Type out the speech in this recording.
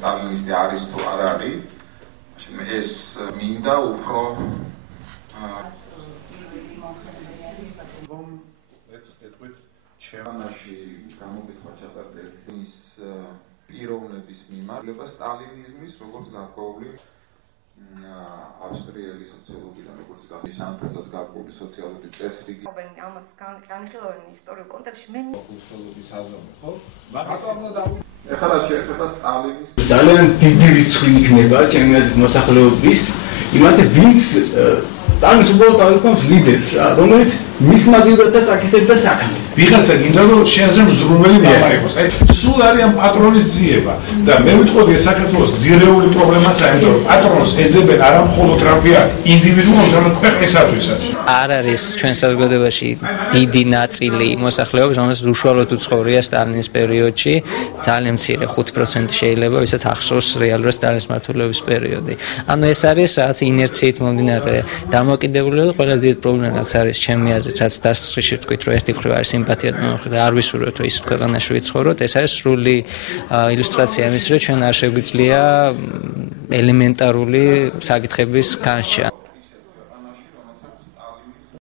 სტალინისტი არის თუ არ არის, ეს მინდა უფრო ჩემანაში გამოგიხვა ჩატარდეს პიროვნების მიმართ სტალინიზმის როგორც გარკვეული ავსტრიელი სოციოლოგიდან როგორც სამხედროდ გარკვეული სოციალური წესრიგი. ამას განხილავენ ისტორიულ კონტექსტში მე უსწავლობის აზროვნე, ხო? ეხლა შეეხება სტალინის ძალიან დიდი რიცხვი იქნება ჩემი აზრით მოსახლეობის იმათი ვინც სტალინის უბრალოდ დაიქვამს ლიდერს რომელიც მის მაგივრად აკეთებდა საქმეს. ვიღაცა გინდა რომ შეაზე მზრუნველი მამა იყოს. აი სულ არის ამ პატრონის ძიება და მე ვიტყოდი ეს საქართველოს ძირეული პრობლემაა, იმიტომ რომ პატრონს ეძებენ არა მხოლოდ რაფია ინდივიდუალურად, არამედ ქვეყნისათვისაც. არ არის ჩვენ საზოგადოებაში დიდი ნაწილი მოსახლეობის, რომელსაც უშუალოდ უცხოვრია სტალინის პერიოდში, ძალიან მცირე 5% შეიძლება, ვისაც ახსოვს რეალურად სტალინის მმართველობის პერიოდი. ანუ ეს არის რაღაც ინერციით მომდინარე დამოკიდებულება, ყველაზე დიდი პრობლემა რაც არის ჩემი აზრით, რაც დასწრში ვთქვით, რომ ერთი მხრივ არის სიმპათია და არ ვისურვებთ, რომ ის ქვეყანაში ვიცხოვროთ, ეს არის სრული ილუსტრაცია იმის, რომ ჩვენ არ შეგვიძლია ელემენტარული საკითხების განსჯა.